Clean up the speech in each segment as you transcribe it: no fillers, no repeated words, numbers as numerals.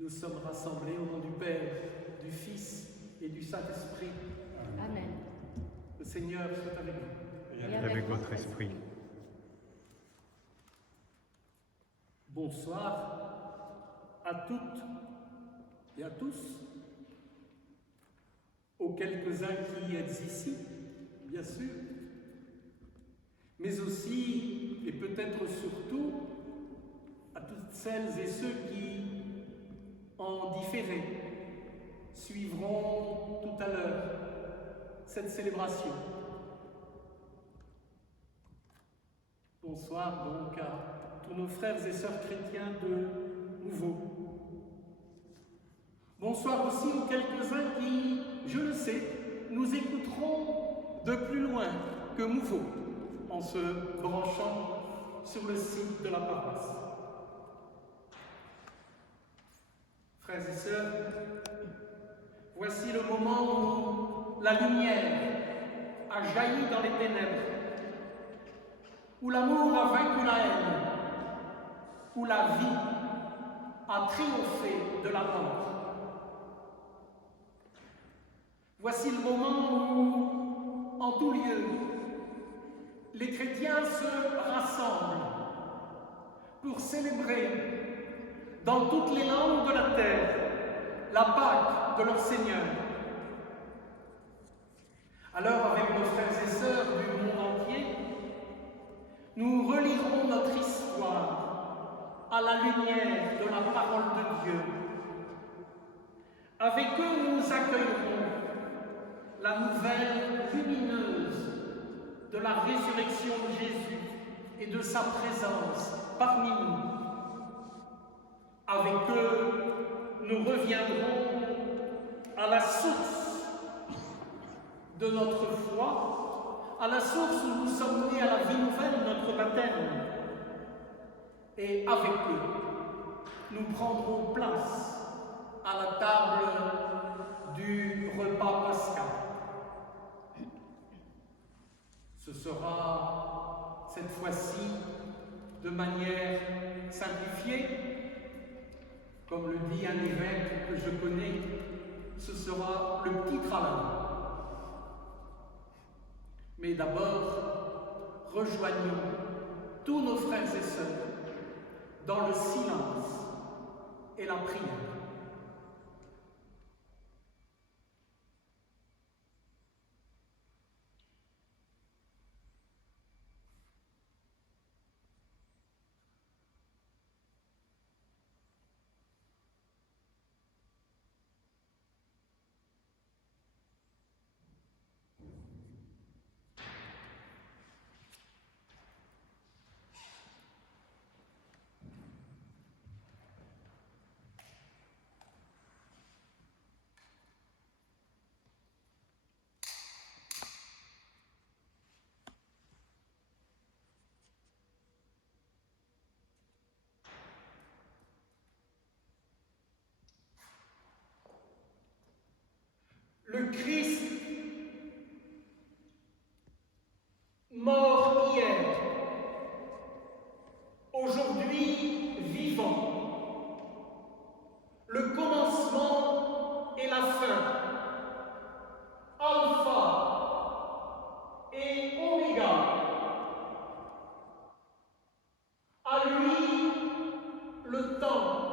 Nous sommes rassemblés au nom du Père, du Fils et du Saint-Esprit. Amen. Le Seigneur soit avec vous. Et avec votre esprit. Bonsoir à toutes et à tous, aux quelques-uns qui êtes ici, bien sûr, mais aussi, et peut-être surtout, à toutes celles et ceux qui, en différé, suivront tout à l'heure cette célébration. Bonsoir donc à tous nos frères et sœurs chrétiens de Mouveau. Bonsoir aussi aux quelques-uns qui, je le sais, nous écouteront de plus loin que Mouveau, en se branchant sur le site de la paroisse. Frères et sœurs, voici le moment où la lumière a jailli dans les ténèbres, où l'amour a vaincu la haine, où la vie a triomphé de la mort. Voici le moment où, en tout lieu, les chrétiens se rassemblent pour célébrer dans toutes les langues de la terre la Pâque de leur Seigneur. Alors, avec nos frères et sœurs du monde entier, nous relirons notre histoire à la lumière de la parole de Dieu. Avec eux, nous accueillerons la nouvelle lumineuse de la résurrection de Jésus et de sa présence parmi nous. Avec eux, nous reviendrons à la source de notre foi, à la source où nous sommes nés à la vie nouvelle, notre baptême. Et avec eux, nous prendrons place à la table du repas pascal. Ce sera cette fois-ci de manière simplifiée, comme le dit un évêque que je connais, ce sera le petit travail. Mais d'abord, rejoignons tous nos frères et sœurs dans le silence et la prière. Le Christ, mort hier, aujourd'hui vivant, le commencement et la fin, Alpha et Oméga, à lui le temps.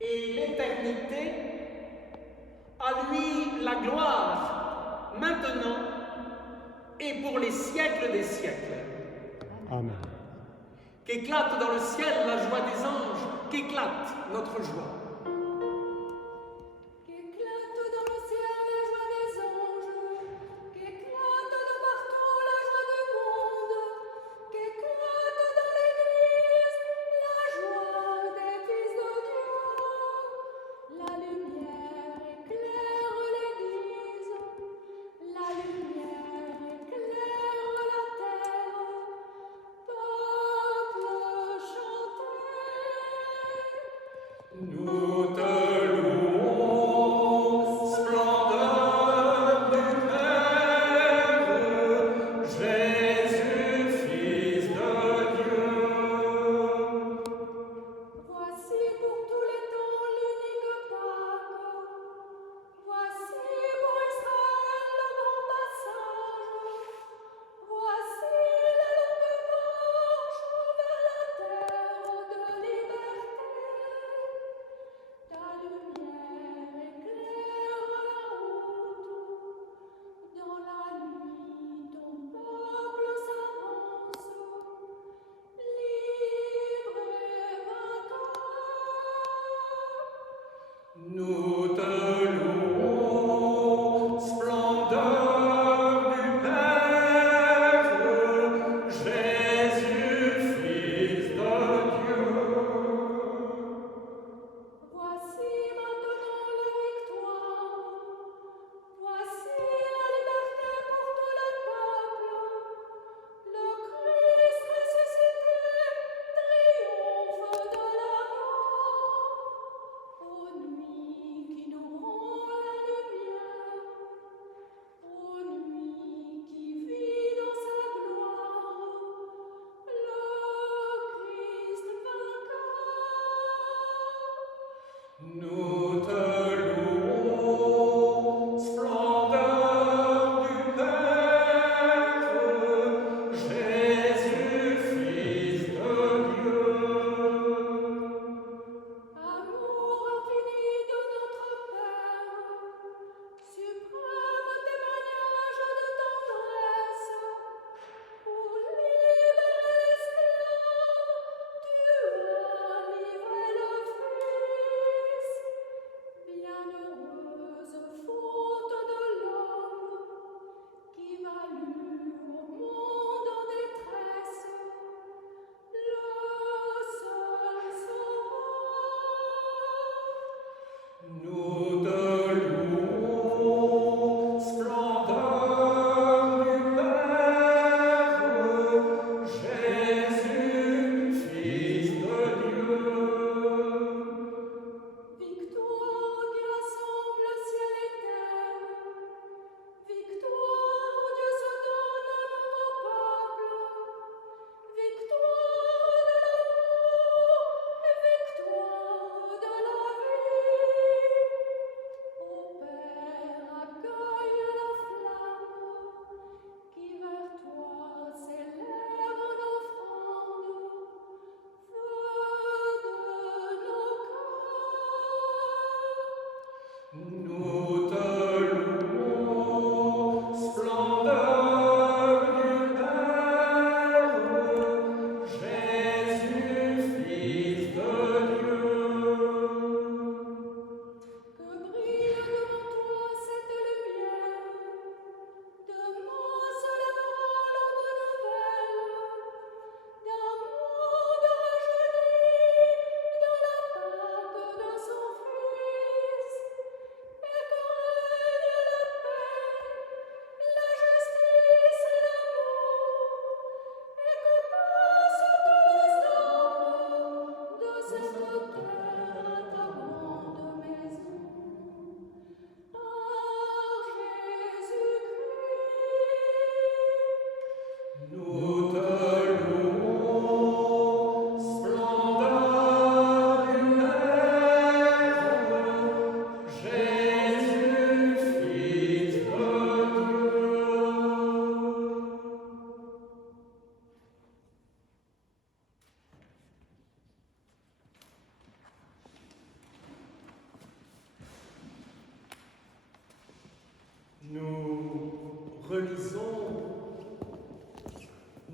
Et l'éternité, à lui la gloire, maintenant et pour les siècles des siècles. Amen. Qu'éclate dans le ciel la joie des anges, qu'éclate notre joie. Qu'éclate dans le ciel la joie des anges, qu'éclate de partout la joie du monde, qu'éclate dans l'Église la joie des fils de Dieu. La lumière éclaire l'Église, la lumière éclaire la terre. Peuple, chantez. Nous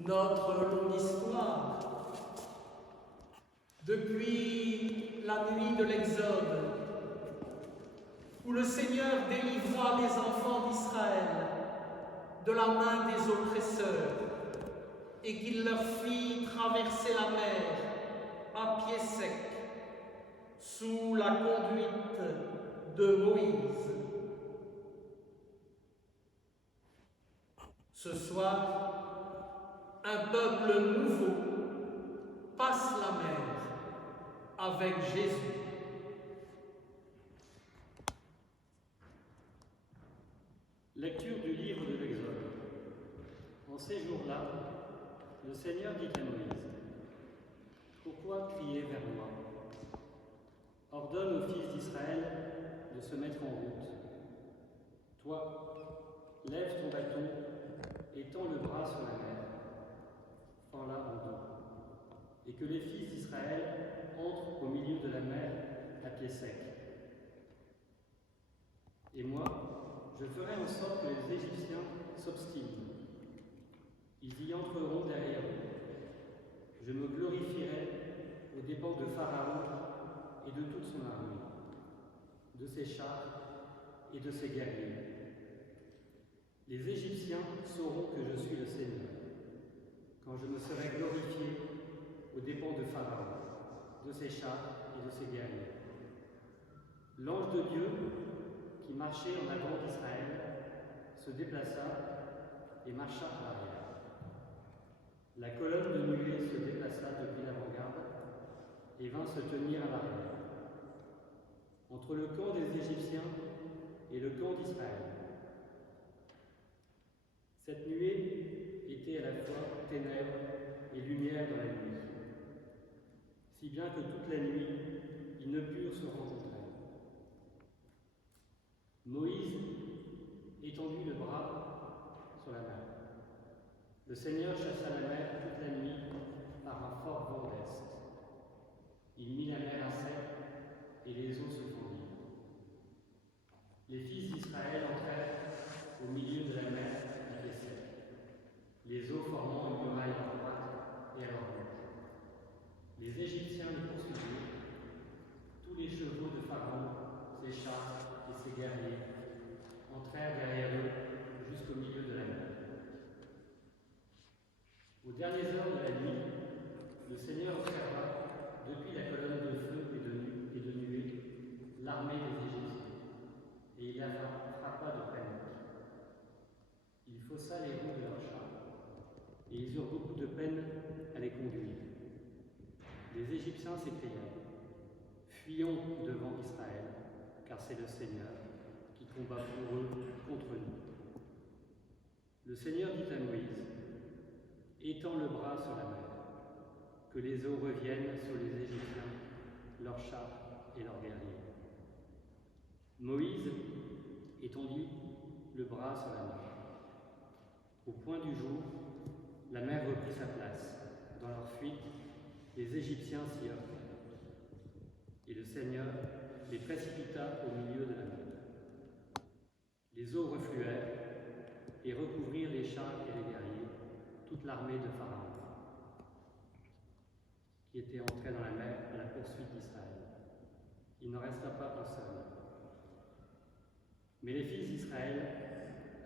notre longue histoire. Depuis la nuit de l'Exode, où le Seigneur délivra les enfants d'Israël de la main des oppresseurs et qu'il leur fit traverser la mer à pied sec sous la conduite de Moïse. Ce soir, un peuple nouveau passe la mer avec Jésus. Lecture du livre de l'Exode. En ces jours-là, le Seigneur dit à Moïse : Pourquoi crier vers moi ? Ordonne aux fils d'Israël de se mettre en route. Toi, lève ton bâton et tends le bras sur la mer, fends-la en deux, et que les fils d'Israël entrent au milieu de la mer à pied sec. Et moi, je ferai en sorte que les Égyptiens s'obstinent. Ils y entreront derrière eux. Je me glorifierai aux dépens de Pharaon et de toute son armée, de ses chars et de ses guerriers. Les Égyptiens sauront que je suis le Seigneur, quand je me serai glorifié aux dépens de Pharaon, de ses chars et de ses guerriers. L'ange de Dieu, qui marchait en avant d'Israël, se déplaça et marcha à l'arrière. La colonne de nuée se déplaça depuis l'avant-garde et vint se tenir à l'arrière, entre le camp des Égyptiens et le camp d'Israël. Cette nuée était à la fois ténèbres et lumière dans la nuit, si bien que toute la nuit, ils ne purent se rencontrer. Moïse étendit le bras sur la mer. Le Seigneur chassa la mer toute la nuit par un fort vent d'est. Il mit la mer à sec et les eaux se fondirent. Les fils d'Israël entrèrent au milieu de la mer à pied sec, les eaux formant une muraille à droite et à leur gauche. Les Égyptiens les poursuivirent, tous les chevaux de Pharaon, ses chars et ses guerriers entrèrent derrière eux jusqu'au milieu de la mer. Aux dernières heures de la nuit, le Seigneur observa, depuis la colonne de feu et de nuée, l'armée des Égyptiens, et il la frappa de panique. Il faussa les roues de leurs chars, et ils eurent beaucoup de peine à les conduire. Les Égyptiens s'écrièrent : Fuyons devant Israël, car c'est le Seigneur qui combat pour eux contre nous. Le Seigneur dit à Moïse : Étends le bras sur la mer, que les eaux reviennent sur les Égyptiens, leurs chars et leurs guerriers. Moïse étendit le bras sur la mer. Au point du jour, la mer reprit sa place. Dans leur fuite, les Égyptiens s'y heurtèrent. Et le Seigneur les précipita au milieu de la mer. Les eaux refluèrent et recouvrirent les chars et les guerriers, toute l'armée de Pharaon, qui était entrée dans la mer à la poursuite d'Israël. Il n'en resta pas un seul. Mais les fils d'Israël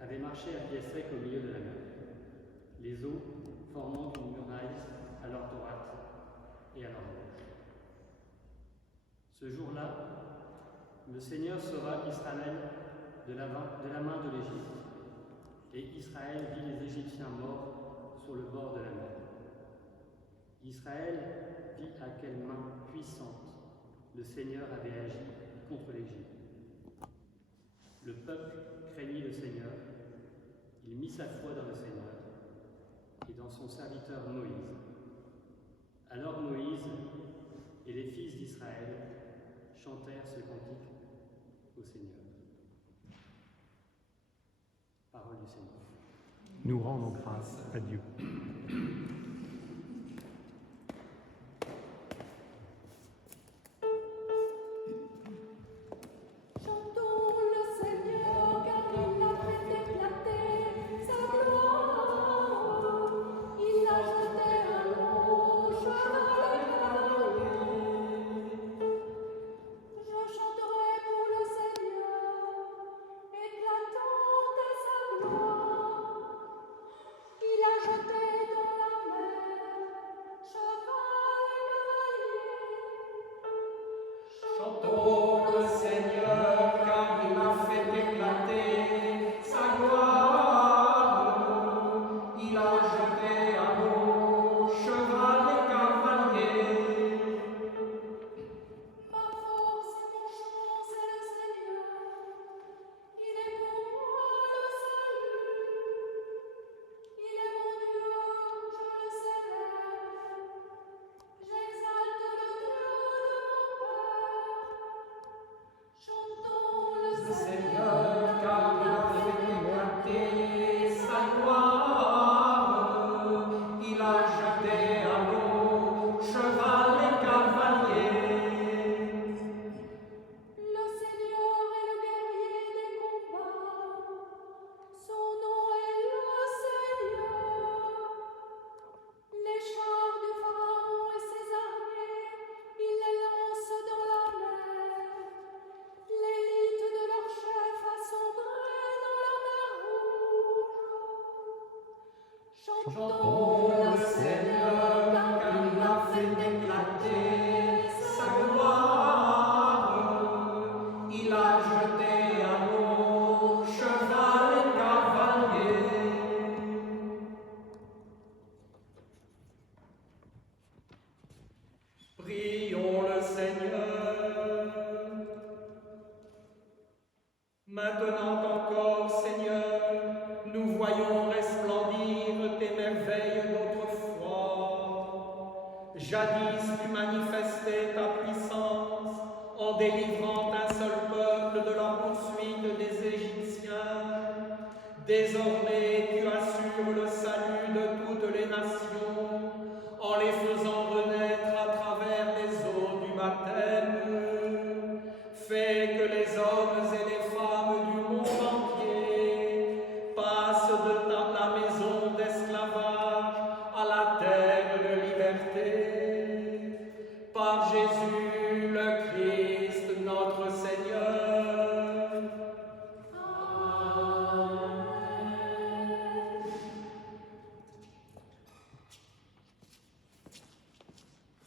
avaient marché à pied sec au milieu de la mer, les eaux formant une muraille à leur droite et à leur gauche. Ce jour-là, le Seigneur sauva Israël de la main de l'Égypte, et Israël vit les Égyptiens morts sur le bord de la mer. Israël vit à quelle main puissante le Seigneur avait agi contre l'Égypte. Le peuple craignit le Seigneur, il mit sa foi dans le Seigneur et dans son serviteur Moïse. Alors Moïse et les fils d'Israël chantèrent ce cantique au Seigneur. Parole du Seigneur. Nous rendons grâce à Dieu. Chantons le Seigneur, car il a fait éclater sa gloire. Il a jeté à l'eau cheval et cavalier. Ma force et mon chant, c'est le Seigneur. Il est pour moi le salut. Il est mon Dieu, je le célèbre. J'exalte le Dieu de mon Père. Chantons le Seigneur, Seigneur, car il a fait éclater sa gloire. Il a jeté à l'eau cheval et cavalier. Le Seigneur est le guerrier des combats. Son nom est le Seigneur. Les chars du Pharaon et ses armées, il les lance dans la mer. L'élite de leur chef a sombré dans la mer Rouge. Chantons le Seigneur, car il a fait éclater Sa gloire, il a jeté à l'eau cheval et cavalier. Prions le Seigneur. Maintenant encore, Seigneur, nous voyons resplendir tes merveilles d'autrefois. Jadis tu manifestais ta puissance en délivrant un seul peuple de la poursuite des Égyptiens. Désormais tu assures le salut de toutes les nations en les faisant renaître à travers les eaux du baptême. Fais que les hommes et les femmes du monde entier passent de la maison d'esclavage à la terre de liberté. Par Jésus le Christ, notre Seigneur. Amen.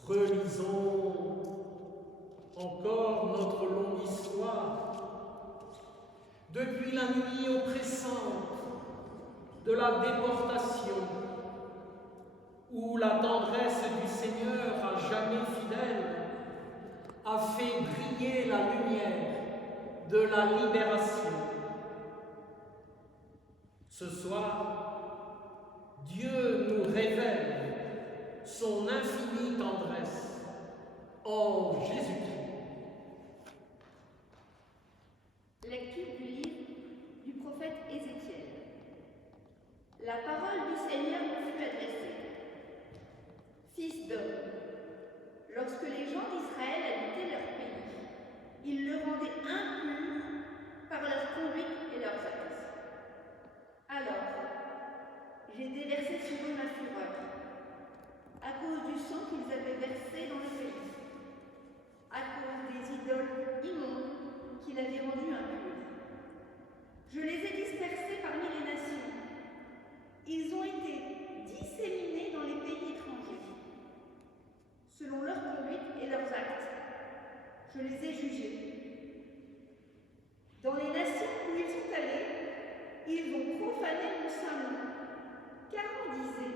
Relisons encore notre longue histoire. Depuis la nuit oppressante de la déportation, où la tendresse du Seigneur à jamais fidèle a fait briller la lumière de la libération. Ce soir, Dieu nous révèle son infinie tendresse en Jésus-Christ. Lecture du livre du prophète Ézéchiel. La parole du Seigneur me fut adressée. Fils d'homme, lorsque les gens d'Israël habitaient leur pays, ils le rendaient impur par leur conduite et leurs actes. Alors, j'ai déversé sur eux ma fureur, à cause du sang qu'ils avaient versé dans le pays, à cause des idoles immondes qu'il avait rendus impurs. Je les ai dispersés parmi les nations. Ils ont été disséminés dans les pays étrangers. Selon leur conduite et leurs actes, je les ai jugés. Dans les nations où ils sont allés, ils ont profané mon saint nom, car on disait: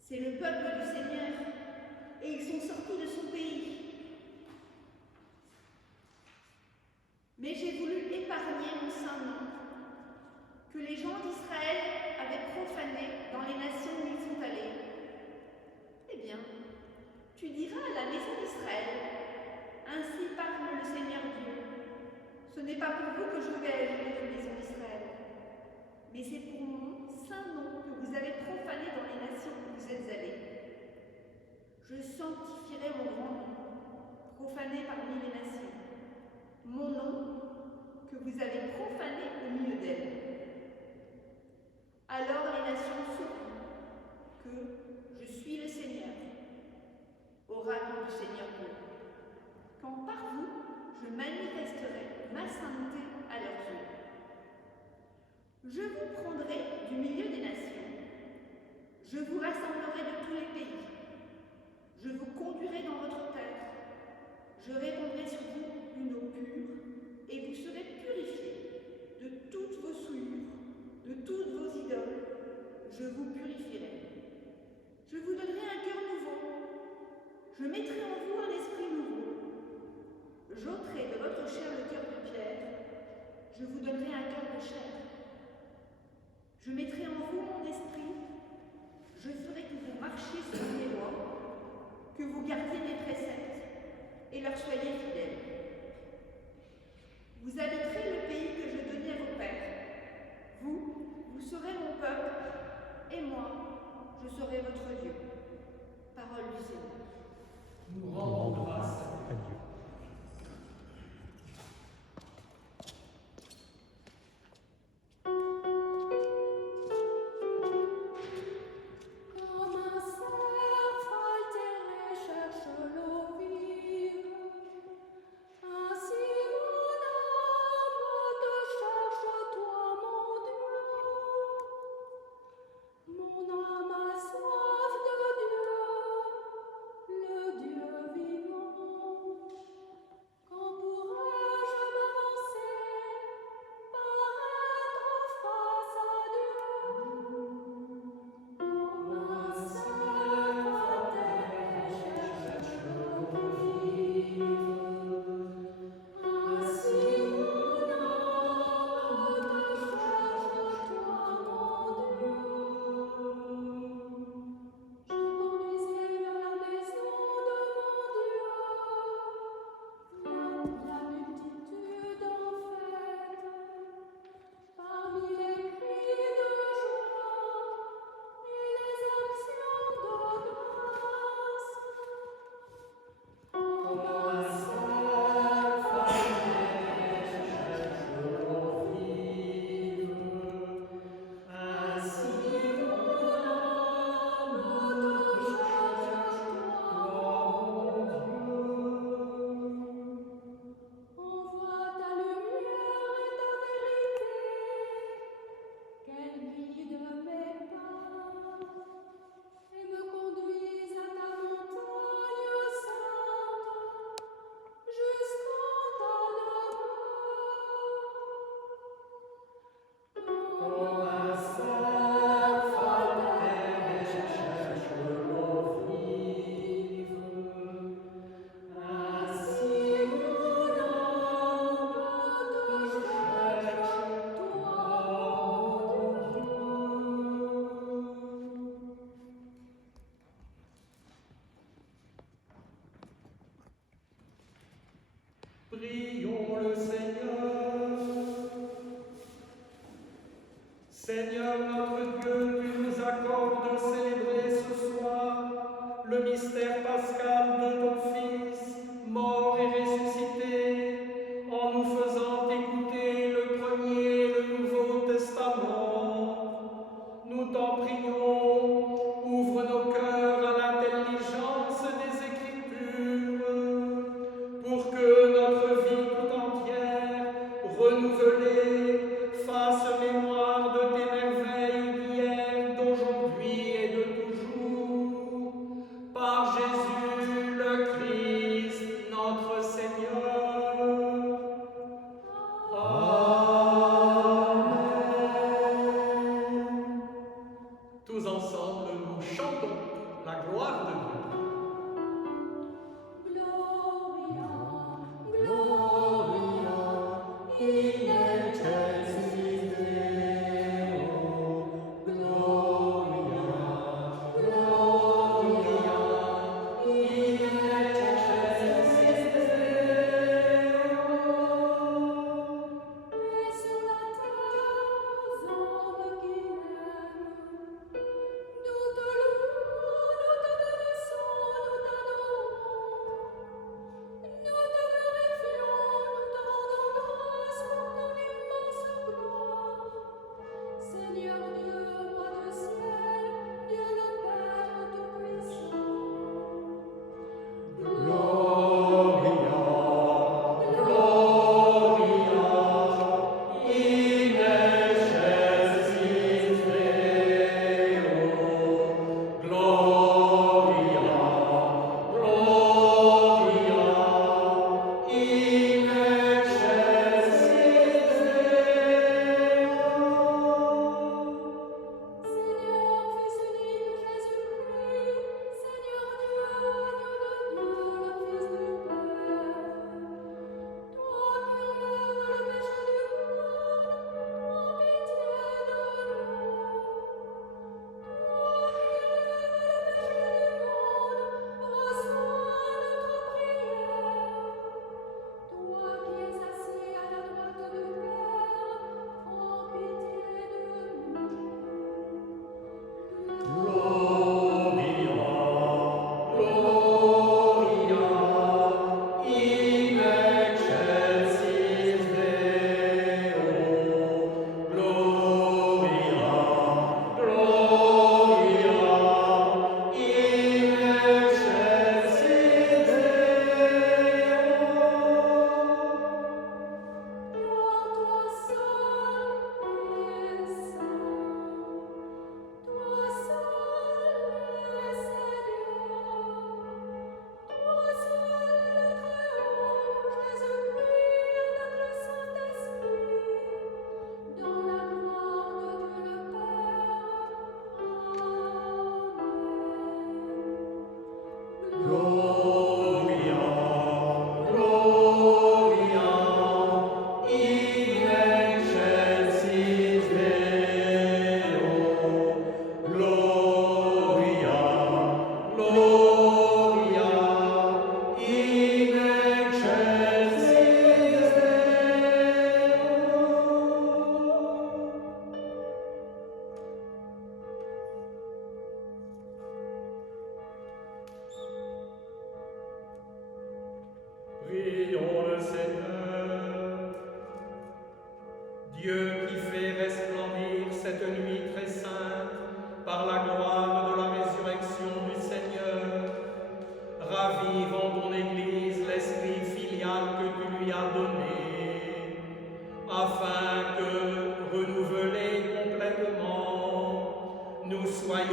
c'est le peuple du Seigneur, et ils sont sortis de son pays. Mais j'ai voulu épargner mon saint nom, que les gens d'Israël avaient profané dans les nations où ils sont allés. Eh bien, tu diras à la maison d'Israël: ainsi parle le Seigneur Dieu. Ce n'est pas pour vous que je gage les maisons d'Israël, mais c'est pour mon saint nom que vous avez profané dans les nations où vous êtes allés. Je sanctifierai mon grand nom, profané parmi les nations, mon nom que vous avez profané au milieu d'elles. Alors les nations vous purifierai. Je vous donnerai un cœur nouveau. Je mettrai en vous un esprit nouveau. J'ôterai de votre chair le cœur de pierre. Je vous donnerai un cœur de chair. Je mettrai en vous mon esprit. Je ferai que vous marchiez sur mes lois, que vous gardiez mes préceptes et leur soyez fidèles. Vous habiterez le pays que je donnais à vos pères. Vous serez mon peuple, et moi, je serai votre Dieu. Parole du Seigneur. Nous Nous rendons rendons grâce grâce à Dieu. Comme un cerf altéré cherche l'eau vive, ainsi mon âme te cherche, toi, mon Dieu. Mon âme a soif de Dieu, le Dieu vivant. Quand pourrais-je m'avancer, paraître face à Dieu? Comme un cerf altéré cherche l'eau vive, ainsi mon âme te cherche, toi, mon Dieu. Je conduisais vers la maison de mon Dieu, la multitude en fête, parmi les cris de joie et les actions de grâce. Comme un cerf altéré cherche l'eau vive, ainsi mon âme te cherche, toi, mon Dieu. Envoie ta lumière et ta vérité, qu'elle guide mes pas et me conduise à ta montagne sainte, jusqu'en ta demeure. Comme un cerf altéré cherche l'eau vive, ainsi mon âme te cherche, toi, mon Dieu. Prions le Seigneur. Seigneur notre Dieu, tu nous accordes de célébrer ce soir le mystère pascal de ton Fils, mort et ressuscité, en nous faisant écouter le premier et le Nouveau Testament. Nous t'en prions, ouvre nos cœurs à l'intelligence des Écritures, pour que notre vie tout entière, renouvelée, fasse mémoire de tes merveilles d'hier, d'aujourd'hui et de toujours. Par Jésus le Christ, notre Seigneur. Amen. Tous ensemble, nous chantons la gloire de Dieu. Gloria, Gloria, in excelsis Deo. Gloria, Gloria, in excelsis Deo. Paix sur la terre aux hommes qui l'aiment. Nous te louons, nous te bénissons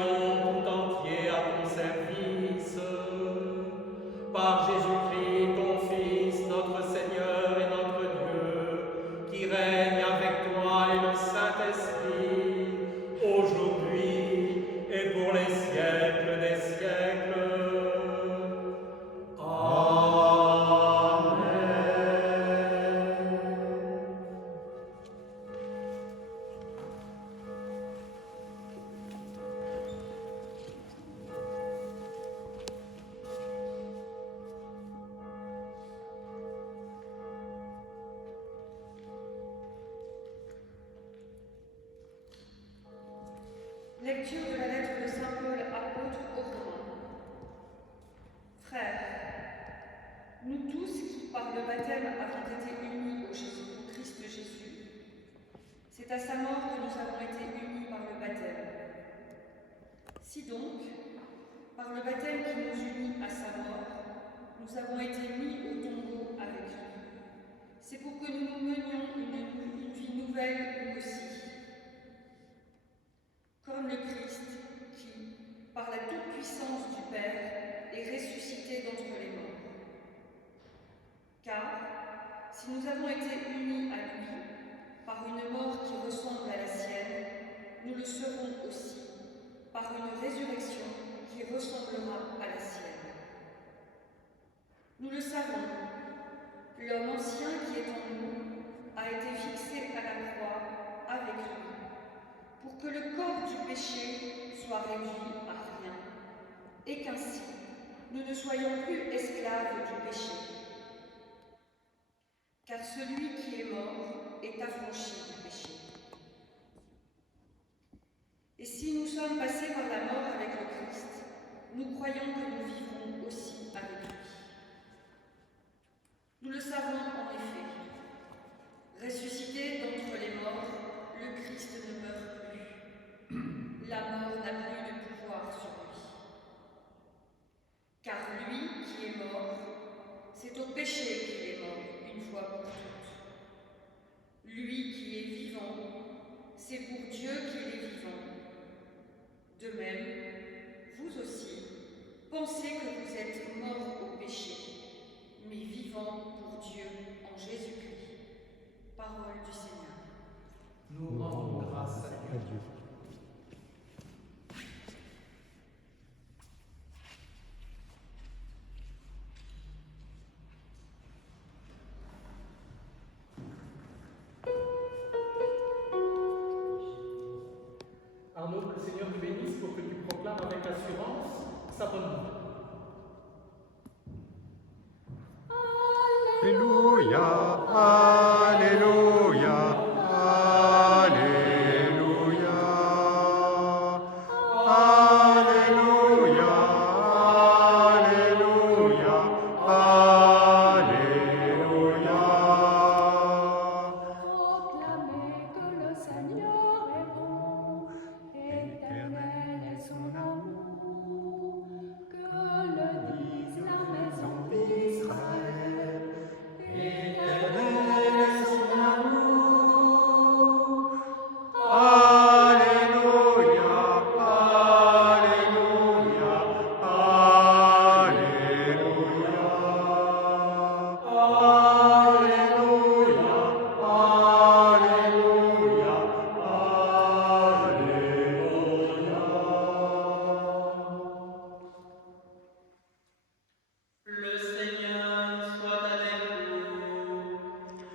soyons tout entiers à ton service. Par Jésus-Christ, ton Fils, notre Seigneur et notre Dieu, qui règne avec toi et le Saint-Esprit, aujourd'hui et pour les siècles des siècles. Lecture de la lettre de Saint Paul, apôtre aux Romains. Frères, nous tous qui, par le baptême, avons été unis au Christ Jésus, c'est à sa mort que nous avons été unis par le baptême. Si donc, par le baptême qui nous unit à sa mort, nous avons été mis au tombeau avec lui, c'est pour que nous nous menions une vie nouvelle nous aussi. Comme le Christ qui, par la toute-puissance du Père, est ressuscité d'entre les morts. Car, si nous avons été unis à lui, par une mort qui ressemble à la sienne, nous le serons aussi, par une résurrection qui ressemblera à la sienne. Nous le savons, l'homme ancien qui est en nous a été fixé à la croix avec lui, pour que le corps du péché soit réduit à rien, et qu'ainsi nous ne soyons plus esclaves du péché. Car celui qui est mort est affranchi du péché. Et si nous sommes passés par la mort avec le Christ, nous croyons que nous vivrons aussi avec lui. Nous le savons en effet, ressuscité d'entre les morts, le Christ ne meurt plus. La mort n'a plus de pouvoir sur lui. Car lui qui est mort, c'est au péché qu'il est mort une fois pour toutes. Lui qui est vivant, c'est pour Dieu qu'il est vivant. De même, vous aussi, pensez que vous êtes morts au péché, mais vivants pour Dieu en Jésus-Christ. Parole du Seigneur. Nous rendons grâce à Dieu. Adieu. Arnaud, que le Seigneur te bénisse pour que tu proclames avec assurance sa bonne nouvelle. Alléluia, Alléluia, Alléluia, Alléluia, Alléluia, Alléluia. Proclamez que le Seigneur est bon, éternel est son amour, que le dise la maison d'Israël. Éternel est son amour. Alléluia, Alléluia, Alléluia, Alléluia, Alléluia, Alléluia. Le Seigneur soit avec vous.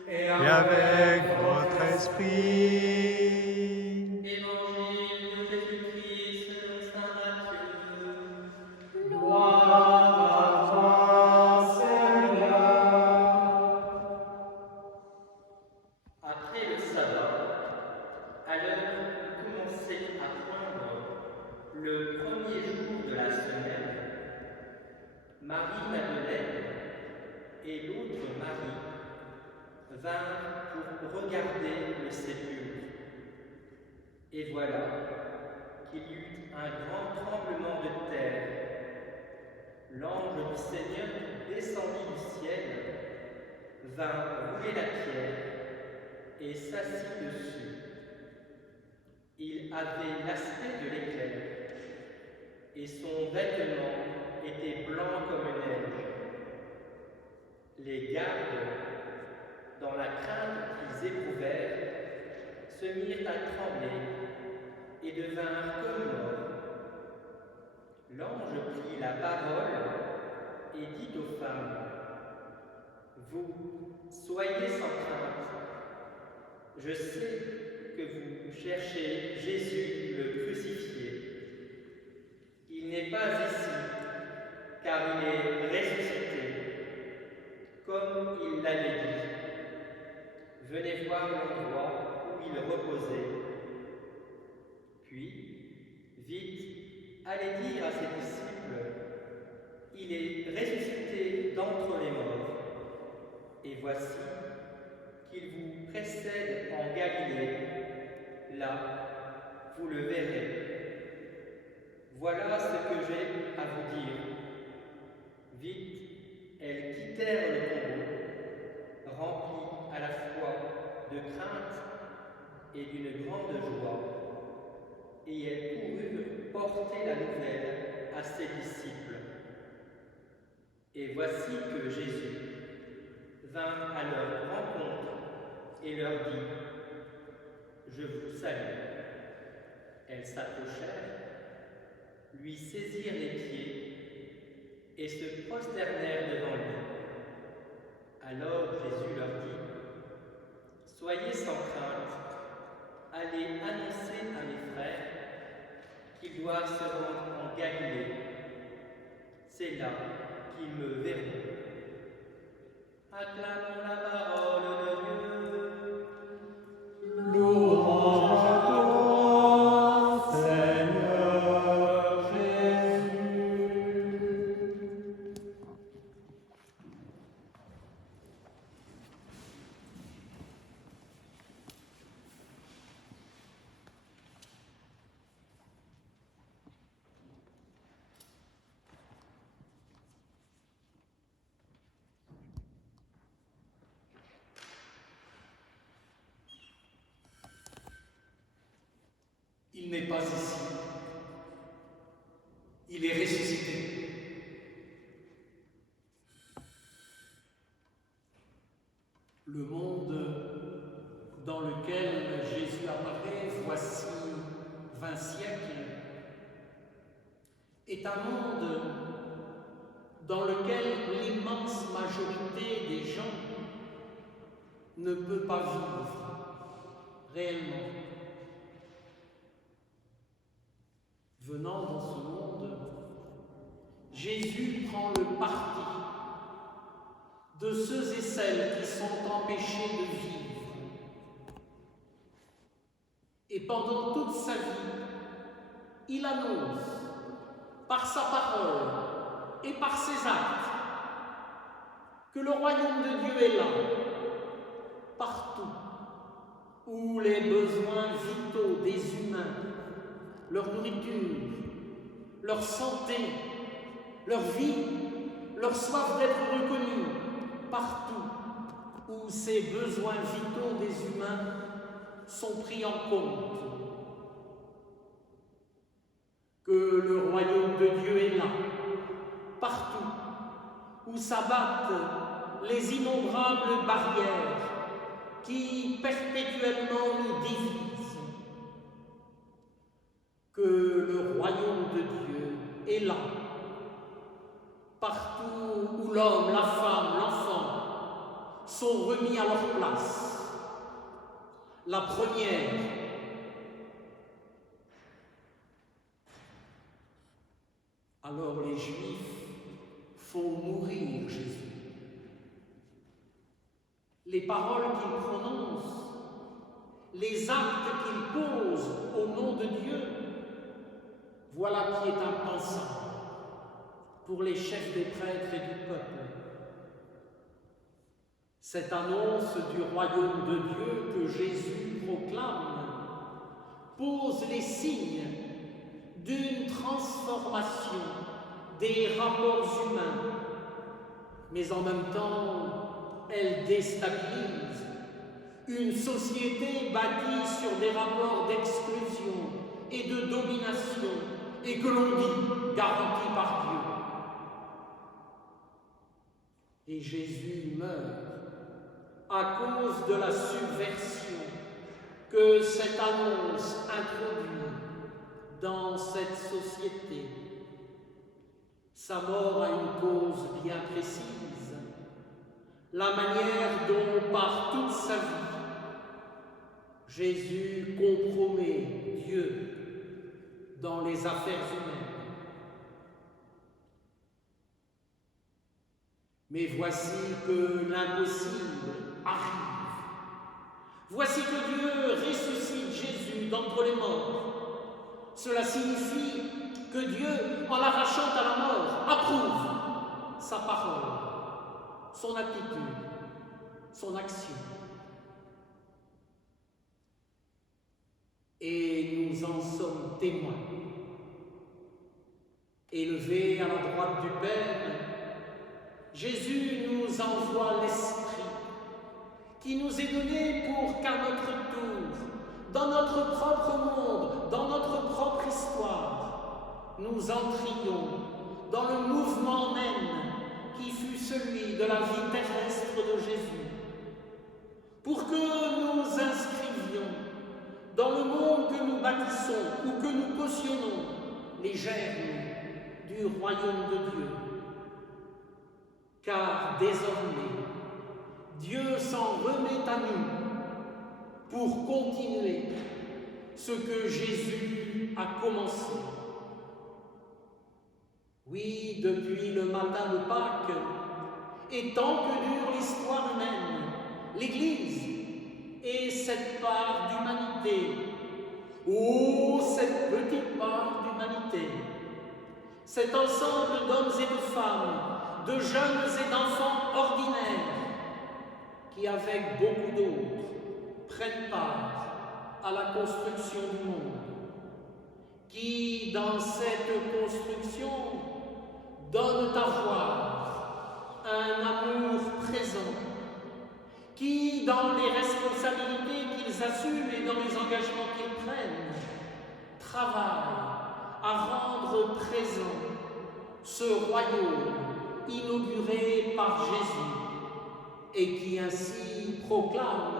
Et avec votre esprit. Évangile de Jésus-Christ selon saint Matthieu. Gloire à toi, Seigneur. Après le sabbat, à l'heure où commençait à poindre le premier jour de la semaine, Marie-Madeleine et l'autre Marie vinrent pour regarder le sépulcre. Et voilà qu'il y eut un grand tremblement de terre. L'ange du Seigneur descendit du ciel, vint rouler la pierre et s'assit dessus. Il avait l'aspect de l'éclair, et son vêtement était blanc comme neige. Les gardes, dans la crainte qu'ils éprouvèrent, se mirent à trembler et devinrent comme morts. L'ange prit la parole et dit aux femmes: Vous, soyez sans crainte. Je sais que vous cherchez Jésus le crucifié. Il n'est pas ici, car il est ressuscité, comme il l'avait dit. Venez voir l'endroit où il reposait. Puis, vite, allez dire à ses disciples: Il est ressuscité d'entre les morts. Et voici qu'il vous précède en Galilée. Là, vous le verrez. Voilà ce que j'ai à vous dire. Vite, elles quittèrent le tombeau, remplies à la fois de crainte et d'une grande joie. Et elles coururent porter la nouvelle à ses disciples. Et voici que Jésus vint à leur rencontre et leur dit: Je vous salue. Elles s'approchèrent, lui saisirent les pieds et se prosternèrent devant lui. Alors Jésus leur dit: Soyez sans crainte, allez annoncer à mes frères qu'ils doivent se rendre en Galilée. C'est là qu'ils me verront. Acclamons la parole de Dieu. Louange à toi, Seigneur Jésus. Il n'est pas ici. Il est ressuscité. Le monde dans lequel Jésus apparaît, voici 20 siècles, est un monde dans lequel l'immense majorité des gens ne peut pas vivre réellement. Venant dans ce monde, Jésus prend le parti de ceux et celles qui sont empêchés de vivre. Et pendant toute sa vie, il annonce, par sa parole et par ses actes, que le royaume de Dieu est là, partout, où les besoins vitaux des humains, leur nourriture, leur santé, leur vie, leur soif d'être reconnus, partout où ces besoins vitaux des humains sont pris en compte. Que le royaume de Dieu est là, partout où s'abattent les innombrables barrières qui perpétuellement nous divisent. Que le royaume de Dieu est là, partout où l'homme, la femme, l'enfant sont remis à leur place. La première, alors les Juifs font mourir Jésus. Les paroles qu'il prononce, les actes qu'il pose au nom de Dieu, voilà qui est impensable pour les chefs des prêtres et du peuple. Cette annonce du royaume de Dieu que Jésus proclame pose les signes d'une transformation des rapports humains, mais en même temps, elle déstabilise une société bâtie sur des rapports d'exclusion et de domination et que l'on dit garanti par Dieu. Et Jésus meurt à cause de la subversion que cette annonce introduit dans cette société. Sa mort a une cause bien précise, la manière dont, par toute sa vie, Jésus compromet Dieu dans les affaires humaines. Mais voici que l'impossible arrive. Voici que Dieu ressuscite Jésus d'entre les morts. Cela signifie que Dieu, en l'arrachant à la mort, approuve sa parole, son attitude, son action. Et nous en sommes témoins. Élevé à la droite du Père, Jésus nous envoie l'Esprit qui nous est donné pour qu'à notre tour, dans notre propre monde, dans notre propre histoire, nous entrions dans le mouvement même qui fut celui de la vie terrestre de Jésus, pour que nous inscrivions dans le monde que nous bâtissons ou que nous cautionnons les germes du royaume de Dieu. Car désormais, Dieu s'en remet à nous pour continuer ce que Jésus a commencé. Oui, depuis le matin de Pâques, et tant que dure l'histoire humaine, l'Église est cette part d'humanité. Oh, cette petite part d'humanité, cet ensemble d'hommes et de femmes, de jeunes et d'enfants ordinaires, qui, avec beaucoup d'autres, prennent part à la construction du monde, qui, dans cette construction, donnent à voir un amour présent, qui, dans les responsabilités qu'ils assument et dans les engagements qu'ils prennent, travaillent à rendre présent ce royaume inauguré par Jésus, et qui ainsi proclame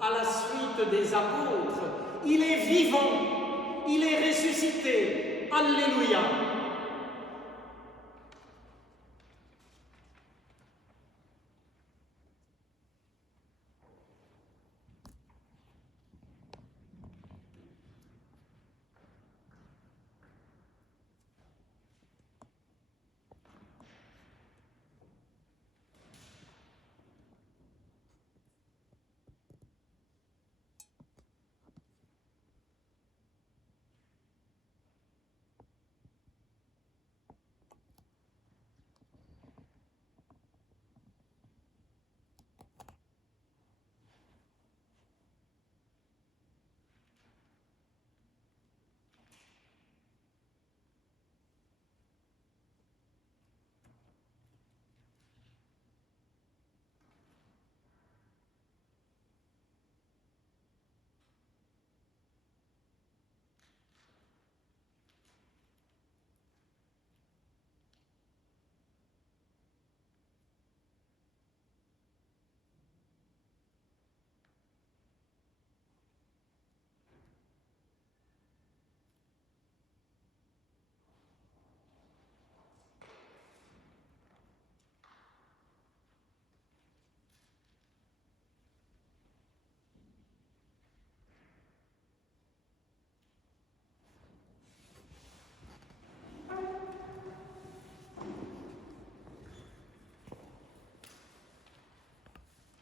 à la suite des apôtres: il est vivant, il est ressuscité, alléluia.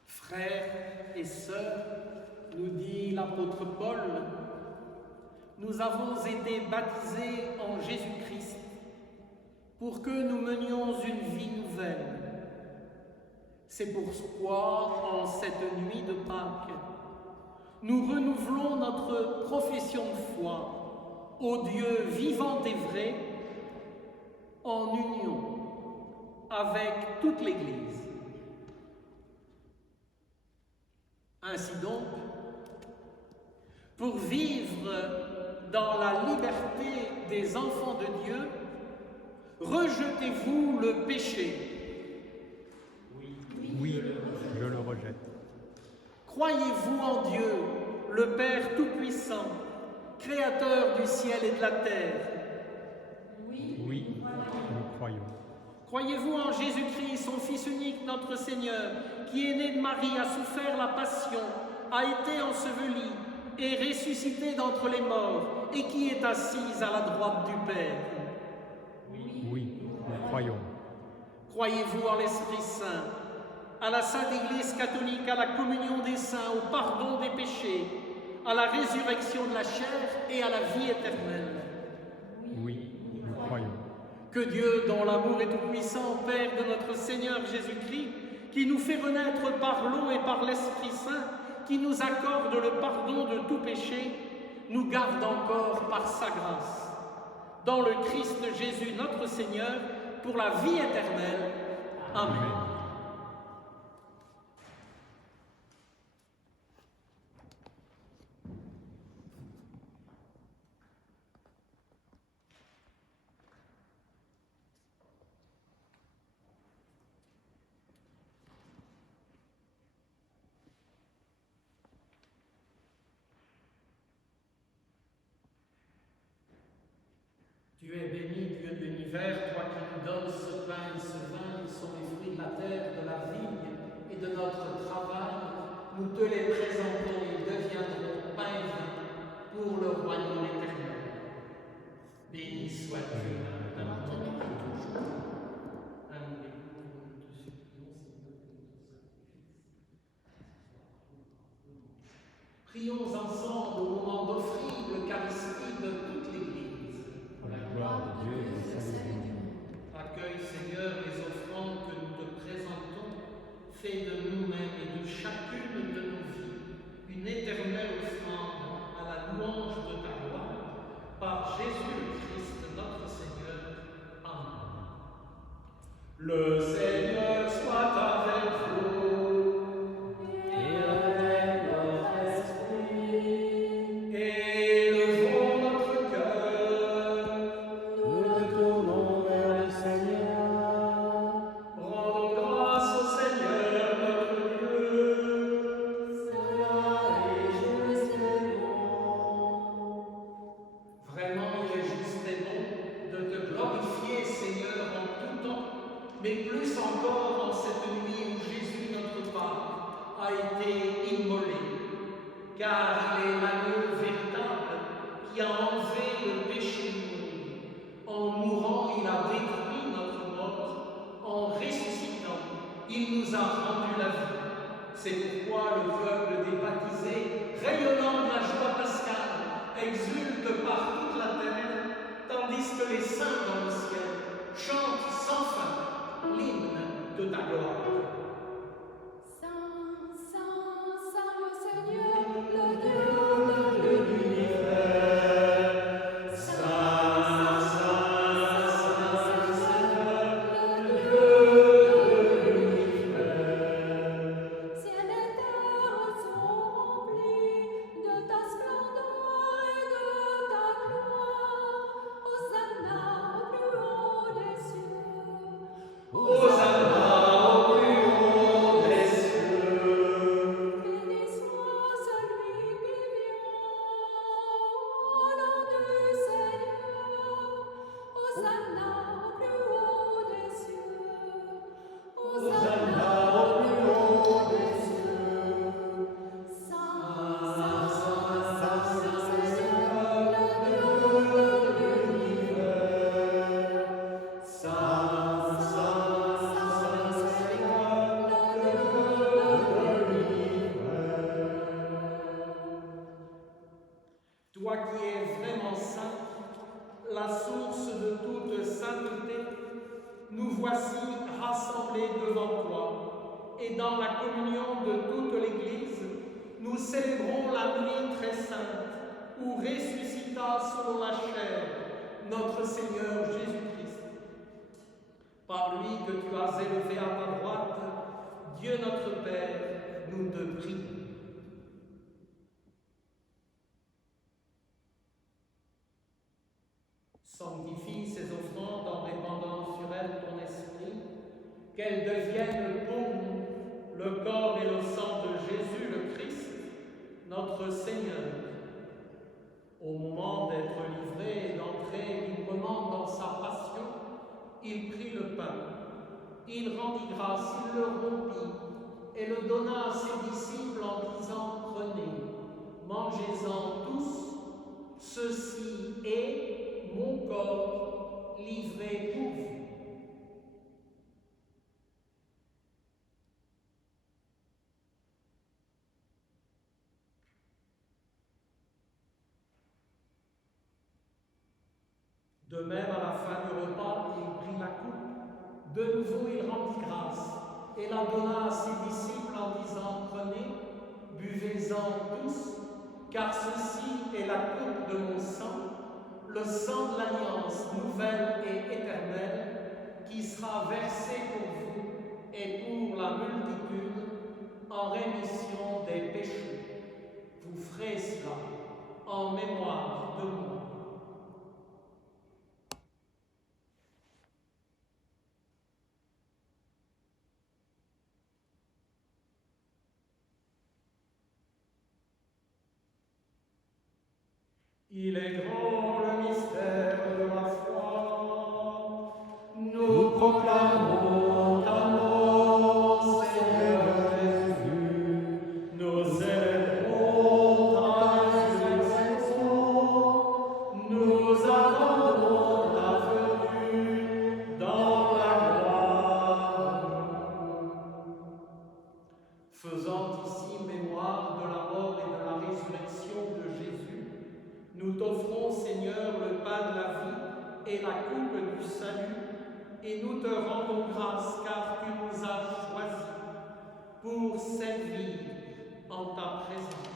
Frères et sœurs, nous dit l'apôtre Paul, nous avons été baptisés en Jésus-Christ pour que nous menions une vie nouvelle. C'est pourquoi, en cette nuit de Pâques, nous renouvelons notre profession de foi au Dieu vivant et vrai, en union avec toute l'Église. Ainsi donc, pour vivre dans la liberté des enfants de Dieu, rejetez-vous le péché? Oui, je le rejette. Croyez-vous en Dieu, le Père Tout-Puissant, Créateur du ciel et de la terre? Oui, nous croyons. Croyez-vous en Jésus-Christ, son Fils unique, notre Seigneur, qui est né de Marie, a souffert la passion, a été enseveli et ressuscité d'entre les morts, et qui est assis à la droite du Père? Oui, nous croyons. Croyez-vous en l'Esprit Saint, à la Sainte Église catholique, à la communion des saints, au pardon des péchés, à la résurrection de la chair et à la vie éternelle? Oui, nous croyons. Que Dieu, dont l'amour est tout-puissant, Père de notre Seigneur Jésus-Christ, qui nous fait renaître par l'eau et par l'Esprit Saint, qui nous accorde le pardon de tout péché, nous garde encore par sa grâce. Dans le Christ Jésus, notre Seigneur, pour la vie éternelle. Amen. Amen. Tu es béni, Dieu de l'univers, toi qui nous donnes ce pain et ce vin, qui sont les fruits de la terre, de la vigne et de notre travail. Nous te les présentons, ils deviendront pain et vin pour le royaume éternel. Béni sois-tu, maintenant et toujours. Amen. Nous te supplions, Seigneur, que notre sacrifice. Prions ensemble au moment d'offrir l'Eucharistie de toute l'Église. Pour la gloire de Dieu et le salut du monde. Accueille, Seigneur, les offrandes que nous te présentons. Fais de nous-mêmes et de chacune de nos vies une éternelle offrande à la louange de ta gloire. Par Jésus le Christ, notre Seigneur. Amen. Le Seigneur soit avec vous. Et avec votre esprit, Élevons notre cœur. nous nous tournons vers le Seigneur. Rendons grâce au Seigneur notre Dieu. Cela est juste et bon. Vraiment, il est juste et bon de te glorifier, Seigneur, en tout temps, mais plus encore en cette nuit où Jésus, notre Père, a été immolé, car il est l'agneau véritable qui a enlevé le péché du monde. En mourant, il a détruit notre mort. En ressuscitant, il nous a rendu la vie. C'est pourquoi le peuple des baptisés, rayonnant de la joie pascale, exulte par toute la terre, tandis que les saints dans le ciel chantent sans fin l'hymne de ta gloire. Saint, Saint, Saint le Seigneur, le Dieu de l'univers. Saint, Saint, Saint, Saint, Seigneur, le Dieu de l'univers. Ciel et terre sont remplis de ta splendeur et de ta gloire. Hosanna au plus haut des cieux. Hosanna au plus haut des cieux. Béni soit celui qui vient au nom du Seigneur. Hosanna au plus haut des cieux. Hosanna au plus haut des cieux. Saint, Saint, Saint, Saint, Saint Seigneur, le Dieu de l'univers. Saint, Saint, Saint Seigneur, le Dieu de l'univers. Toi qui es vraiment saint, la source de toute sainteté, nous voici rassemblés devant toi. Et dans la communion de toute l'Église, nous célébrons la nuit très sainte où ressuscita selon la chair notre Seigneur Jésus-Christ. Par lui que tu as élevé à ta droite, Dieu notre Père, nous te prions. qu'elles deviennent pour nous le corps et le sang de Jésus le Christ, notre Seigneur. Au moment d'être livré et d'entrer librement dans sa passion, il prit le pain, il rendit grâce, il le rompit et le donna à ses disciples en disant « Prenez, mangez-en tous, ceci est mon corps livré pour vous. » De même, à la fin du repas, il prit la coupe. De nouveau, il rendit grâce et la donna à ses disciples en disant « Prenez, buvez-en tous, car ceci est la coupe de mon sang, le sang de l'alliance nouvelle et éternelle, qui sera versé pour vous et pour la multitude en rémission des péchés. Vous ferez cela en mémoire de moi. » Il est grand le mystère de la foi. Nous proclamons ta mort, Seigneur Jésus. Nous célébrons ta résurrection. Nous attendons ta venue dans la gloire. Faisant ici mémoire de la mort et de la résurrection de Jésus, nous t'offrons, Seigneur, le pain de la vie et la coupe du salut, et nous te rendons grâce car tu nous as choisis pour servir en ta présence.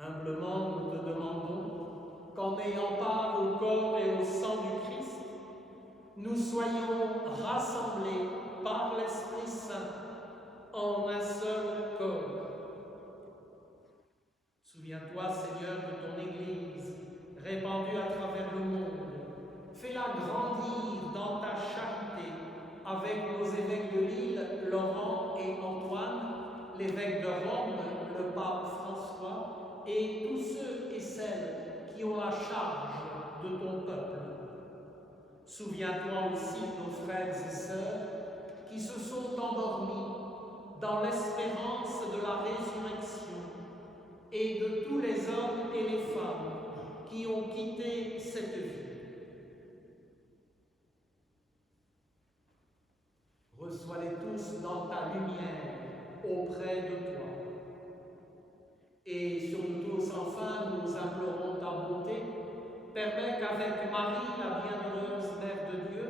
Humblement, nous te demandons qu'en ayant part au corps et au sang du Christ, nous soyons rassemblés par l'Esprit Saint en un seul corps. Souviens-toi, Seigneur, de ton Église, répandue à travers le monde. Fais-la grandir dans ta charité avec nos évêques de Lille, Laurent et Antoine, l'évêque de Rome, le pape François, et tous ceux et celles qui ont la charge de ton peuple. Souviens-toi aussi de nos frères et sœurs qui se sont endormis dans l'espérance de la résurrection, et de tous les hommes et les femmes qui ont quitté cette vie. Reçois-les tous dans ta lumière auprès de toi. Et sur nous tous, enfin, nous implorons ta bonté. Permets qu'avec Marie, la bienheureuse Mère de Dieu,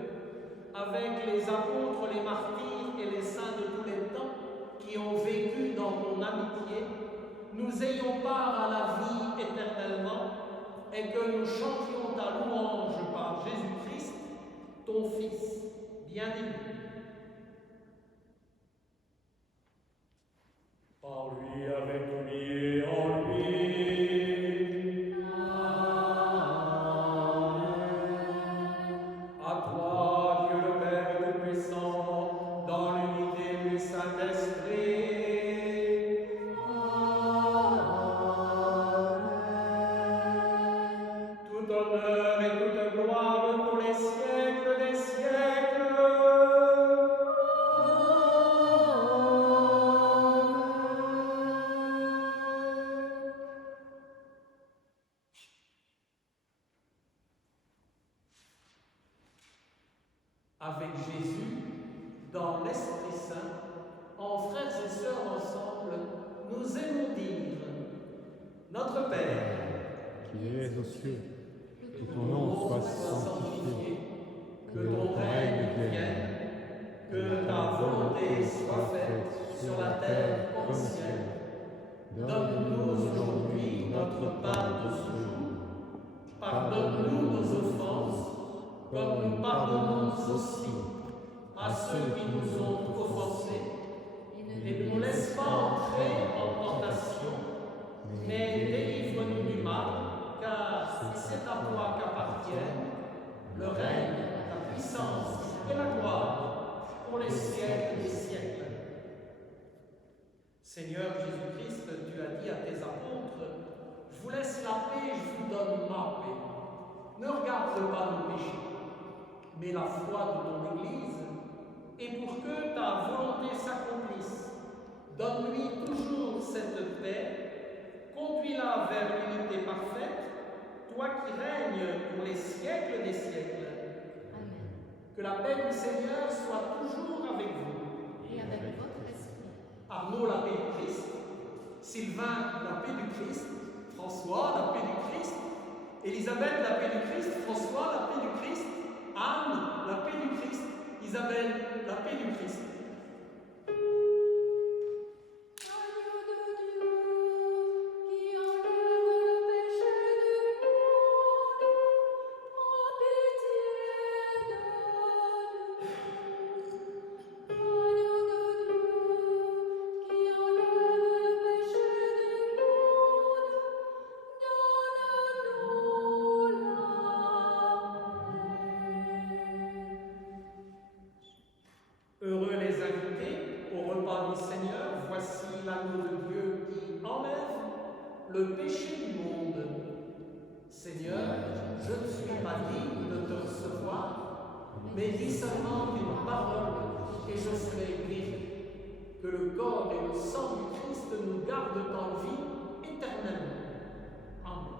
avec les apôtres, les martyrs et les saints de tous les temps, qui ont vécu dans ton amitié, nous ayons part à la vie éternellement et que nous chantions ta louange par Jésus-Christ, ton Fils bien-aimé. Par lui, avec lui et en lui. Amen. À toi, Dieu le Père Tout-Puissant, dans l'unité du Saint-Esprit. Tout honneur et toute gloire pour les siècles des siècles. Avec Jésus, dans l'Esprit Saint, en frères et sœurs ensemble, nous aimons dire Notre Père, Qui es aux cieux, que ton nom soit sanctifié, que ton règne vienne, que ta volonté soit faite sur la terre comme au ciel. Donne-nous aujourd'hui notre pain de ce jour. Pardonne-nous nos offenses, comme nous pardonnons aussi à ceux qui nous ont offensés. Et ne nous laisse pas entrer en tentation, mais délivre-nous du mal, car c'est à toi qu'appartient vienne le règne, la puissance et la gloire pour les siècles des siècles. Seigneur Jésus-Christ, tu as dit à tes apôtres, je vous laisse la paix, je vous donne ma paix. Ne regarde pas nos péchés, mais la foi de ton Église, et pour que ta volonté s'accomplisse, donne-lui toujours cette paix, conduis-la vers l'unité parfaite, toi qui règnes pour les siècles des siècles. Amen. Que la paix du Seigneur soit toujours avec vous. Et avec votre esprit. Arnaud, la paix du Christ. Sylvain, la paix du Christ. François, la paix du Christ. Élisabeth, la paix du Christ. François, la paix du Christ. Anne, la paix du Christ. Isabelle, la paix du Christ. Agneau de Dieu, qui enlève le péché du monde, en pitié de nous. Agneau de Dieu, qui enlève le péché du monde, donne-nous la paix. Heureux les invités au repas du Seigneur. Voici l'agneau de Dieu qui enlève le péché du monde. Seigneur, je ne suis pas digne de te recevoir, mais dis seulement une parole et je serai guéri. Que le corps et le sang du Christ nous gardent en vie éternellement. Amen.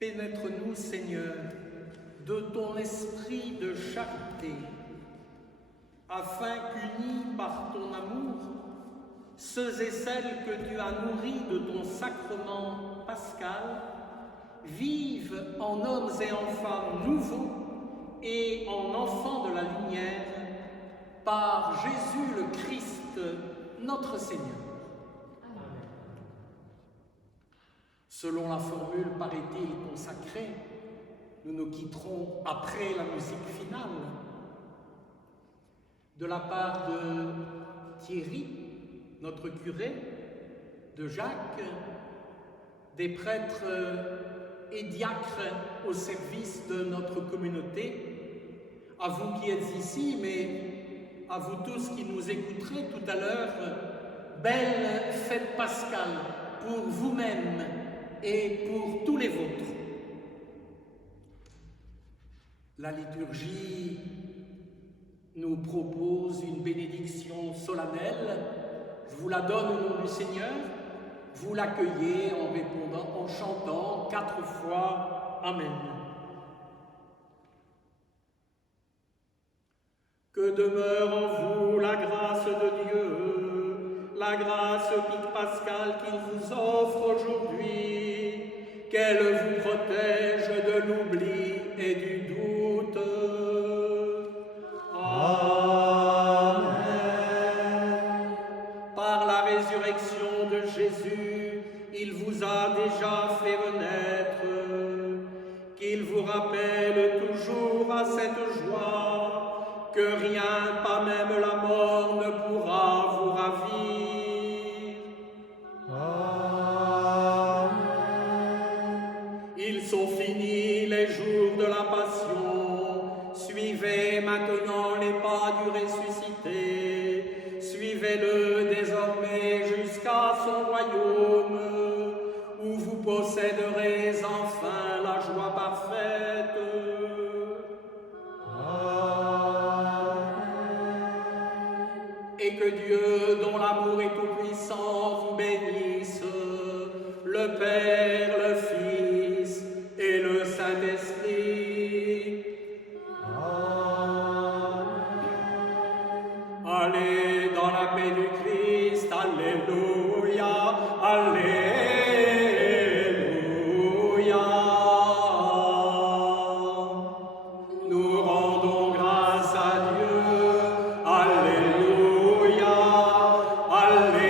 Pénètre-nous, Seigneur, de ton esprit de charité, afin qu'unis par ton amour, ceux et celles que tu as nourris de ton sacrement pascal vivent en hommes et en femmes nouveaux et en enfants de la lumière, par Jésus le Christ, notre Seigneur. Selon la formule, paraît-il, consacrée, nous nous quitterons après la musique finale. de la part de Thierry, notre curé, de Jacques, des prêtres et diacres au service de notre communauté, à vous qui êtes ici, mais à vous tous qui nous écouterez tout à l'heure, belle fête pascale pour vous-même et pour tous les vôtres. La liturgie nous propose une bénédiction solennelle. Je vous la donne au nom du Seigneur. Vous l'accueillez en répondant, en chantant 4 fois Amen. Que demeure en vous la grâce de Dieu, la grâce pique pascale qu'il vous offre aujourd'hui, qu'elle vous protège de l'oubli et du doute. Amen. Par la résurrection de Jésus, il vous a déjà fait renaître, qu'il vous rappelle toujours à cette joie, que rien, pas même la mort, ne pourra vous ravir. Amen. Ils sont finis les jours de la passion, suivez maintenant les pas du ressuscité, suivez-le désormais jusqu'à son royaume, où vous posséderez enfin la joie parfaite. Et que Dieu, dont l'amour est tout-puissant, vous bénisse, le Père, le Fils et le Saint-Esprit. Amen. Allez dans la paix du Christ, alléluia, alléluia. Nous rendons grâce à Dieu, alléluia, alléluia.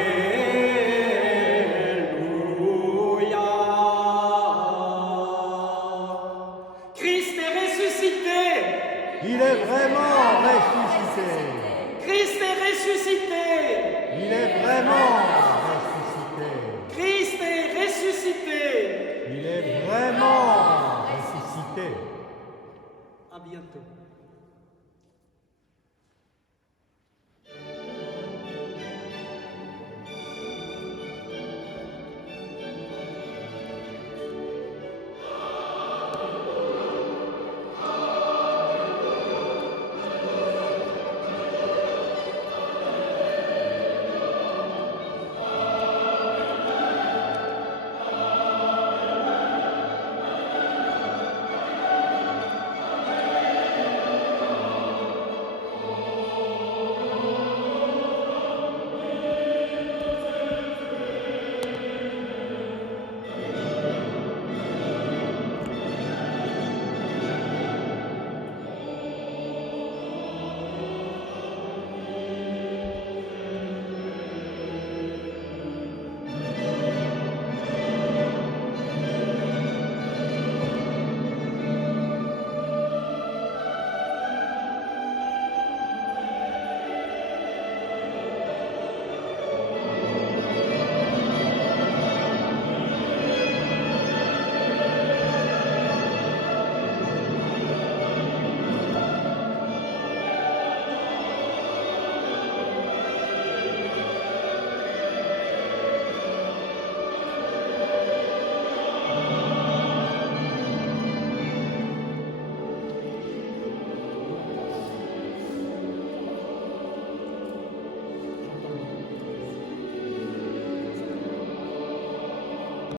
Christ est ressuscité. Il est vraiment ressuscité. Christ est ressuscité. Il est vraiment ressuscité. Christ est ressuscité. Il est vraiment ressuscité. À bientôt.